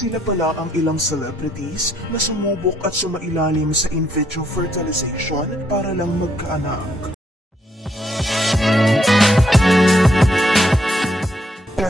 Sila pala ang ilang celebrities na sumubok at sumailalim sa in vitro fertilization para lang magkaanak.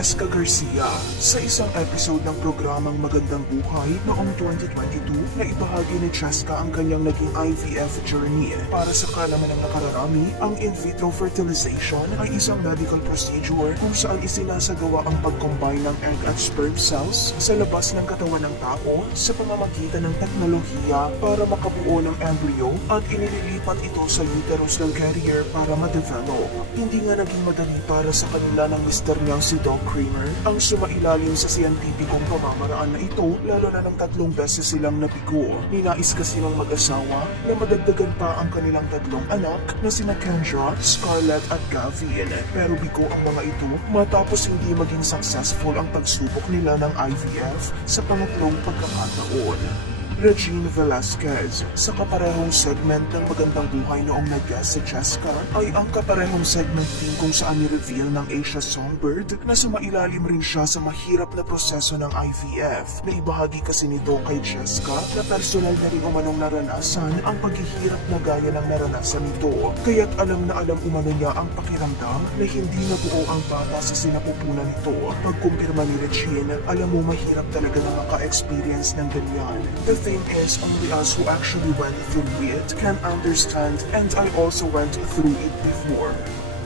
Cheska Garcia, sa isang episode ng programang Magandang Buhay noong 2022 na ibahagi ni Cheska ang kanyang naging IVF journey. Para sa kalaman ng nakararami, ang in vitro fertilization ay isang medical procedure kung saan isinasagawa ang pag-combine ng egg at sperm cells sa labas ng katawan ng tao sa pamamagitan ng teknolohiya para makabuo ng embryo at inililipat ito sa uterus ng carrier para ma-develop. Hindi nga naging madali para sa kanila ng mister niyang si Doc Kramer ang sumailalim sa siyentipikong pamamaraan na ito, lalo na ng 3 beses silang nabigo. Ninais kasi ng mag-asawa na madagdagan pa ang kanilang 3 anak na sina Kendra, Scarlett at Gavin. Pero bigo ang mga ito matapos hindi maging successful ang pagsubok nila ng IVF sa pangatlong pagkakataon. Regine Velasquez, sa kaparehong segment ng Magandang Buhay noong nag-guest si Cheska, ay ang kaparehong segment din kung saan ni-reveal ng Asia Songbird na sumailalim rin siya sa mahirap na proseso ng IVF. Naibahagi kasi nito kay Cheska na personal na rin umanong naranasan ang paghihirap na gaya ng naranasan nito. Kaya't alam na alam umano niya ang pakiramdam na hindi nabuo ang bata sa sinapupunan nito. Pagkumpirma ni Regine, alam mo mahirap talaga na maka-experience ng ganyan. The thing is, only us who actually went through it can understand, and I also went through it before.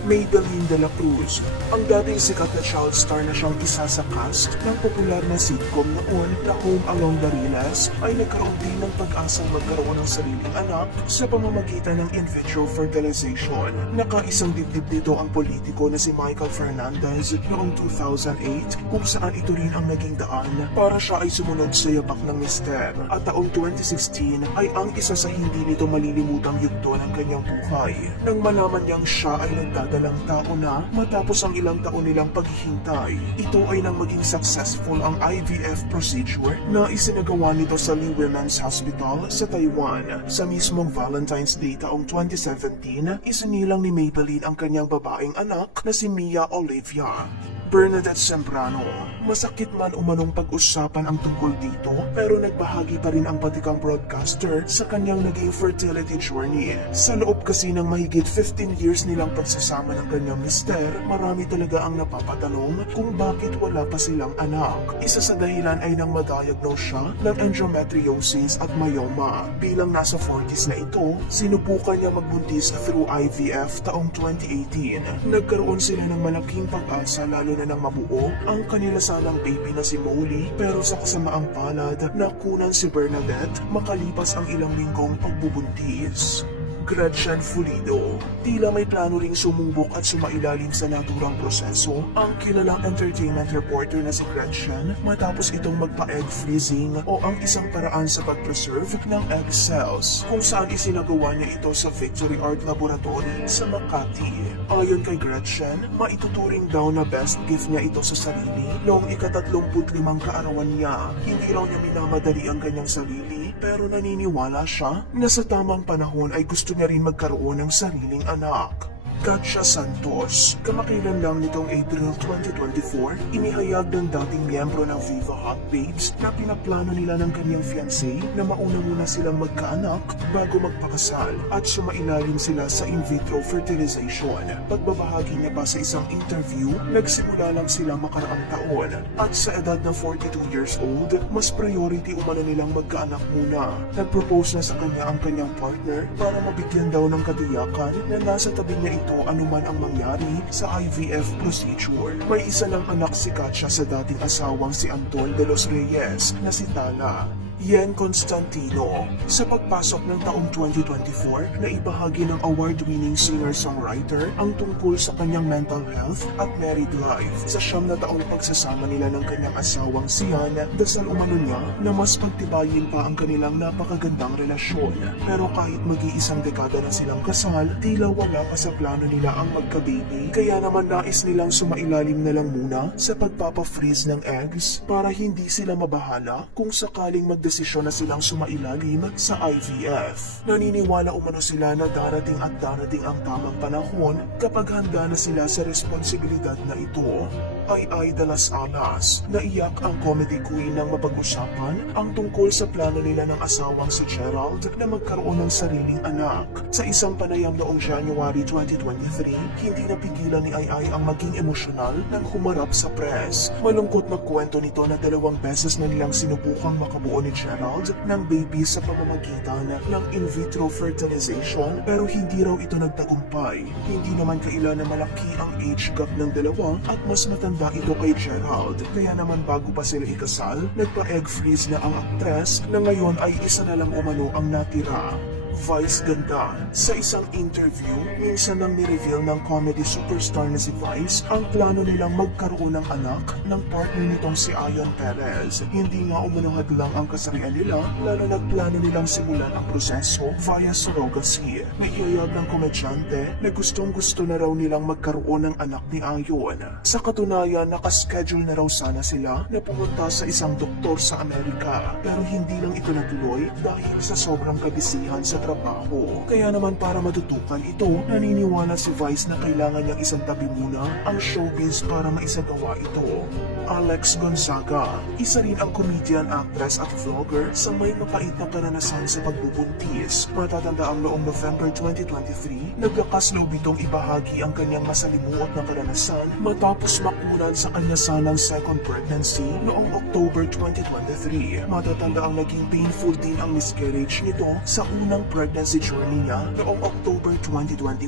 Maybelline de la Cruz, ang dating sikat na child star na siyang isa sa cast ng popular na sitcom noon na Home Along the Riles, ay nagkaroon din ng pag-asang magkaroon ng sariling anak sa pamamagitan ng in vitro fertilization. Nakaisang dibdib dito ang politiko na si Michael Fernandez noong 2008 kung saan ito rin ang naging daan para siya ay sumunod sa yapak ng mister. At taong 2016 ay ang isa sa hindi nito malilimutang yugto ng kanyang buhay nang malaman niyang siya ay nagdadala dalang tao na matapos ang ilang taon nilang paghihintay. Ito ay nang maging successful ang IVF procedure na isinagawa nito sa Lee Women's Hospital sa Taiwan. Sa mismong Valentine's Day taong 2017, isinilang ni Maybelline ang kanyang babaeng anak na si Mia Olivia. Bernadette Sembrano, masakit man umanong pag-usapan ang tungkol dito, pero nagbahagi pa rin ang batikang broadcaster sa kanyang naging fertility journey. Sa loob kasi ng mahigit 15 years nilang pagsasama ng kanyang mister, marami talaga ang napapatanong kung bakit wala pa silang anak. Isa sa dahilan ay nang madiagnose siya ng endometriosis at myoma. Bilang nasa 40s na ito, sinubukan niya magbuntis through IVF taong 2018. Nagkaroon sila ng malaking pag-asa lalo na nang mabuo ang kanila sanang baby na si Molly, pero sa kasamaang palad nakunan si Bernadette makalipas ang ilang linggong pagbubuntis. Gretchen Fulido, tila may plano ring sumubok at sumailalim sa naturang proseso ang kilalang entertainment reporter na si Gretchen matapos itong magpa-egg freezing o ang isang paraan sa pag-preserve ng egg cells kung saan isinagawa niya ito sa Victory Art Laboratory sa Makati. Ayon kay Gretchen, maituturing daw na best gift niya ito sa sarili noong ika-35 kaarawan niya. Hindi raw niya minamadali ang kanyang sarili, pero naniniwala siya na sa tamang panahon ay gusto niya rin magkaroon ng sariling anak. Katja Santos, kamakailan lang nitong April 2024, inihayag ng dating miyembro ng Viva Hot Babes na pinaplano nila ng kanyang fiancé na mauna muna silang magkaanak bago magpakasal at sumailalim sila sa in vitro fertilization. Pagbabahagi niya pa sa isang interview, nagsimula lang silang makaraang taon at sa edad na 42 years old, mas priority umano nilang magkaanak muna. Nagpropose na sa kanya ang kanyang partner para mabigyan daw ng katiyakan na nasa tabi niya ito anuman ang mangyari sa IVF procedure. May isa lang anak si Katja sa dating asawang si Antol de los Reyes na si Tala. Yen Constantino, sa pagpasok ng taong 2024 na ibahagi ng award-winning singer-songwriter ang tungkol sa kanyang mental health at married life. Sa 9 na taong pagsasama nila ng kanyang asawang si Yan, dasal umano niya na mas pagtibayin pa ang kanilang napakagandang relasyon. Pero kahit mag-iisang dekada na silang kasal, tila wala pa sa plano nila ang magka-baby, kaya naman nais nilang sumailalim na lang muna sa pagpapa-freeze ng eggs para hindi sila mabahala kung sakaling nagdesisyon na silang sumailalim sa IVF. Naniniwala umano sila na darating at darating ang tamang panahon kapag handa na sila sa responsibilidad na ito. Ay de las Alas, naiyak ang comedy queen nang mapag-usapan ang tungkol sa plano nila ng asawang si Gerald na magkaroon ng sariling anak. Sa isang panayam noong January 2023, hindi napigilan ni Ay ang maging emosyonal nang humarap sa press. Malungkot na kwento nito na 2 beses na nilang sinubukang makabuo ni Gerald ng baby sa pamamagitan ng in vitro fertilization pero hindi raw ito nagtagumpay. Hindi naman kaila na malaki ang age gap ng dalawa at mas matanda ito kay Gerald. Kaya naman bago pa sila ikasal, nagpa-egg freeze na ang aktres na ngayon ay isa na lang umano ang natira. Vice ganda. Sa isang interview, minsan nang ni-reveal ng comedy superstar na si Vice ang plano nilang magkaroon ng anak ng partner nitong si Ian Perez. Hindi nga umunahad lang ang kasarian nila, lalo nagplano nilang simulan ang proseso via surrogacy. May iyayag ng komedyante na gustong-gusto na raw nilang magkaroon ng anak ni Ian. Sa katunayan, nakaschedule na raw sana sila na pumunta sa isang doktor sa Amerika, pero hindi lang ito natuloy dahil sa sobrang kabisihan sa trabaho. Kaya naman para matutukan ito, naniniwala si Vice na kailangan niyang isang tabi muna ang showbiz para maisagawa ito. Alex Gonzaga, isa rin ang comedian, actress at vlogger sa may mapait na karanasan sa pagbubuntis. Matatanda ang noong November 2023, naglakas loob itong ibahagi ang kanyang masalimuot na karanasan matapos makunan sa kanya sanang second pregnancy noong October 2023. Matatanda ang naging painful din ang miscarriage nito sa unang pregnancy journey niya noong October 2021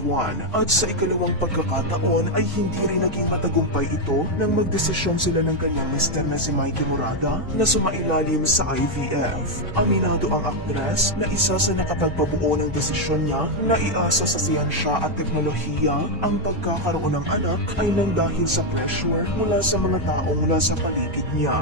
at sa ikalawang pagkakataon ay hindi rin naging matagumpay ito nang magdesisyon sila ng kanyang mister na si Mikey Morada na sumailalim sa IVF. Aminado ang aktres na isa sa nakapagpabuo ng desisyon niya na iasa sa siyensya at teknolohiya ang pagkakaroon ng anak ay nang dahil sa pressure mula sa mga taong nasa paligid niya.